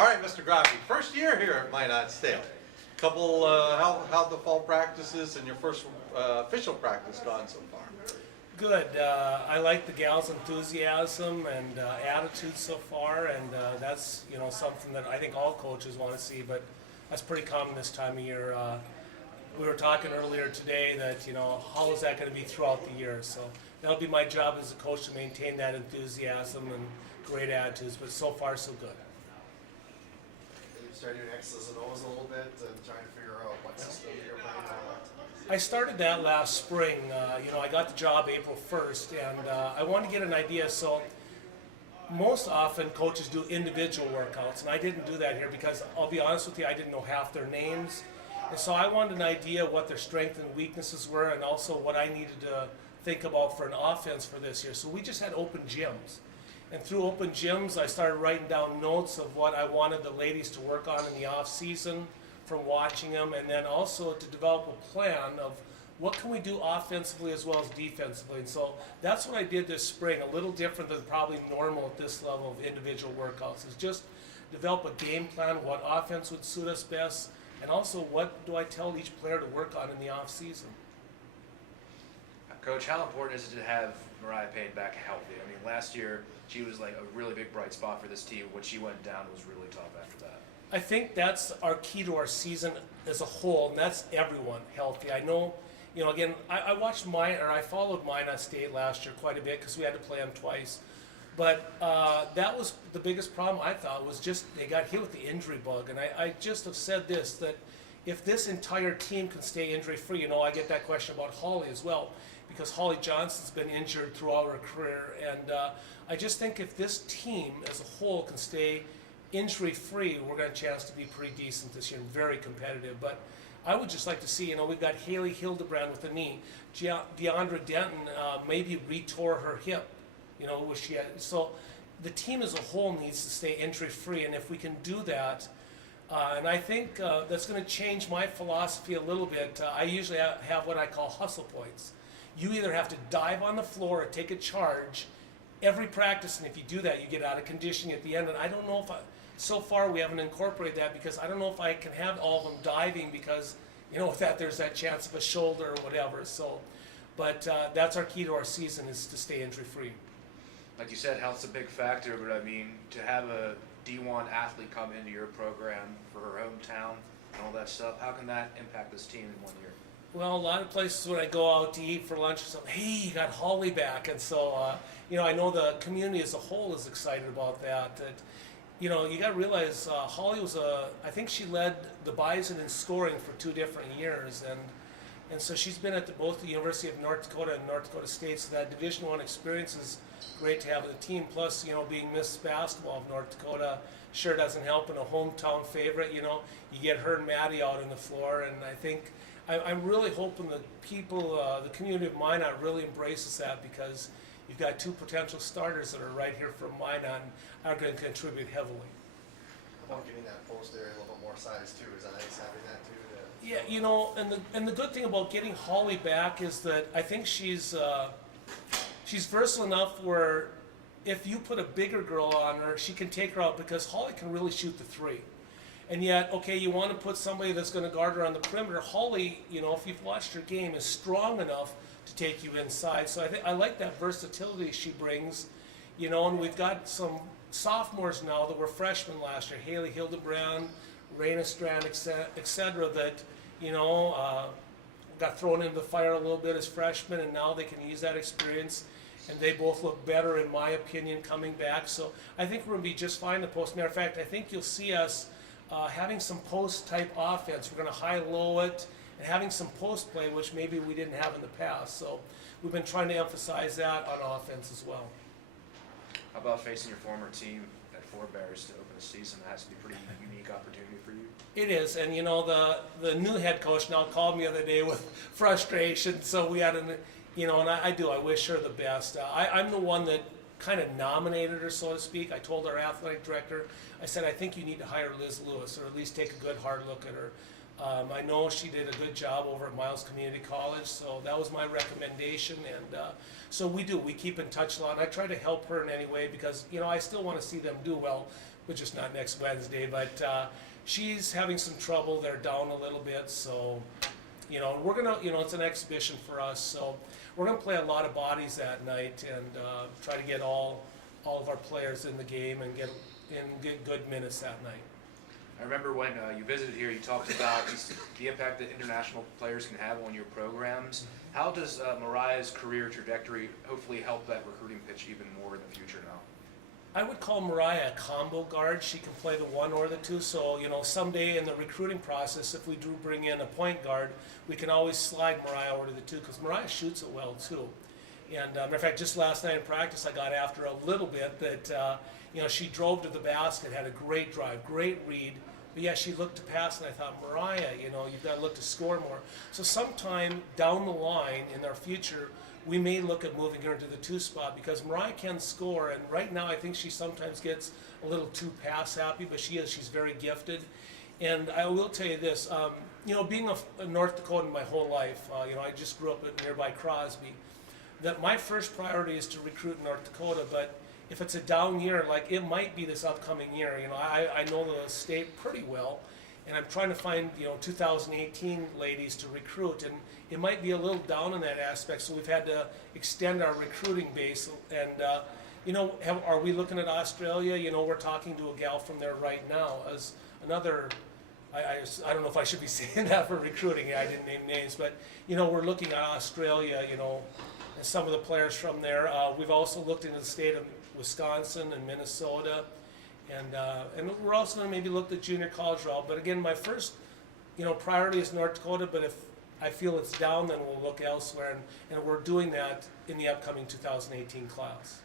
All right, Mr. Graupe, first year here at Minot State. Couple, how the fall practices and your first official practice gone so far? Good. I like the gals' enthusiasm and attitude so far, and that's something that I think all coaches want to see. But that's pretty common this time of year. We were talking earlier today that how is that going to be throughout the year? So that'll be my job as a coach to maintain that enthusiasm and great attitudes. But so far, so good. You started doing X's and O's a little bit and trying to figure out what system you're playing on. I started that last spring. I got the job April 1st, and I wanted to get an idea. So most often coaches do individual workouts, and I didn't do that here because I'll be honest with you, I didn't know half their names. And so I wanted an idea what their strengths and weaknesses were, and also what I needed to think about for an offense for this year. So we just had open gyms. And through open gyms, I started writing down notes of what I wanted the ladies to work on in the off season from watching them, and then also to develop a plan of what can we do offensively as well as defensively. And so that's what I did this spring, a little different than probably normal at this level of individual workouts, is just develop a game plan, what offense would suit us best, and also what do I tell each player to work on in the off season. Coach, how important is it to have Mariah Payne back healthy? I mean, last year she was like a really big bright spot for this team. When she went down, it was really tough after that. I think that's our key to our season as a whole, and that's everyone healthy. I know, again, I followed Minot State last year quite a bit because we had to play them twice. But that was the biggest problem I thought was just they got hit with the injury bug. And I just have said this, that if this entire team can stay injury free, I get that question about Holly as well, because Holly Johnson's been injured throughout her career. And I just think if this team as a whole can stay injury-free, we're going to have a chance to be pretty decent this year and very competitive. But I would just like to see, we've got Haley Hildebrand with a knee. Deandra Denton maybe retore her hip, which she had. So the team as a whole needs to stay injury-free, and if we can do that, and I think that's going to change my philosophy a little bit. I usually have what I call hustle points. You either have to dive on the floor or take a charge every practice, and if you do that, you get out of conditioning at the end. And I don't know if so far we haven't incorporated that because I don't know if I can have all of them diving because, with that there's that chance of a shoulder or whatever. So, but that's our key to our season is to stay injury free. Like you said, health's a big factor, but I mean, to have a D1 athlete come into your program for her hometown and all that stuff, how can that impact this team in 1 year? Well, a lot of places when I go out to eat for lunch or something, hey, you got Holly back. And so, I know the community as a whole is excited about that. You got to realize Holly was I think she led the Bison in scoring for 2 different years. And so she's been at both the University of North Dakota and North Dakota State. So that Division I experience is great to have with the team. Plus, being Miss Basketball of North Dakota sure doesn't help, and a hometown favorite. You get her and Maddie out on the floor. And I think I'm really hoping that people, the community of Minot really embraces that because you've got 2 potential starters that are right here from Minot and are going to contribute heavily. How about getting that post area a little bit more size too? Is that nice having that too? Yeah, and the good thing about getting Holly back is that I think she's versatile enough where if you put a bigger girl on her, she can take her out because Holly can really shoot the 3. And yet, okay, you want to put somebody that's going to guard her on the perimeter. Holly, if you've watched her game, is strong enough to take you inside. So I like that versatility she brings, and we've got some sophomores now that were freshmen last year, Haley Hildebrand, Raina Strand, etc. that, got thrown into the fire a little bit as freshmen, and now they can use that experience, and they both look better, in my opinion, coming back. So I think we're going to be just fine in the post. Matter of fact, I think you'll see us having some post-type offense. We're going to high-low it and having some post play, which maybe we didn't have in the past. So we've been trying to emphasize that on offense as well. How about facing your former team at Fort Bears to open the season? That has to be a pretty unique opportunity for you. It is, and the new head coach now called me the other day with frustration. So we had and I wish her the best. I'm the one that kind of nominated her, so to speak. I told our athletic director, I said, I think you need to hire Liz Lewis, or at least take a good hard look at her. I know she did a good job over at Miles Community College, so that was my recommendation. And so we keep in touch a lot. And I try to help her in any way because, I still want to see them do well. which is not next Wednesday, but she's having some trouble. They're down a little bit, so we're gonna, it's an exhibition for us, so we're gonna play a lot of bodies that night and try to get all of our players in the game and get good minutes that night. I remember when you visited here, you talked about the impact that international players can have on your programs. How does Mariah's career trajectory hopefully help that recruiting pitch even more in the future now? I would call Mariah a combo guard. She can play the one or the two. So, someday in the recruiting process, if we do bring in a point guard, we can always slide Mariah over to the two because Mariah shoots it well too. And matter of fact, just last night in practice, I got after a little bit that, she drove to the basket, had a great drive, great read. But yeah, she looked to pass, and I thought, Mariah, you've got to look to score more. So sometime down the line in our future, we may look at moving her to the two spot because Mariah can score, and right now I think she sometimes gets a little too pass happy, but she's very gifted. And I will tell you this, being a North Dakotan my whole life, I just grew up at nearby Crosby, that my first priority is to recruit in North Dakota, but if it's a down year, like it might be this upcoming year, I know the state pretty well, and I'm trying to find, 2018 ladies to recruit, and it might be a little down in that aspect, so we've had to extend our recruiting base, and, are we looking at Australia? We're talking to a gal from there right now as another, I don't know if I should be saying that for recruiting, I didn't name names, but, we're looking at Australia, and some of the players from there. We've also looked into the state of Wisconsin and Minnesota, and we're also going to maybe look at junior college route. But again, my first, priority is North Dakota. But if I feel it's down, then we'll look elsewhere, and we're doing that in the upcoming 2018 class.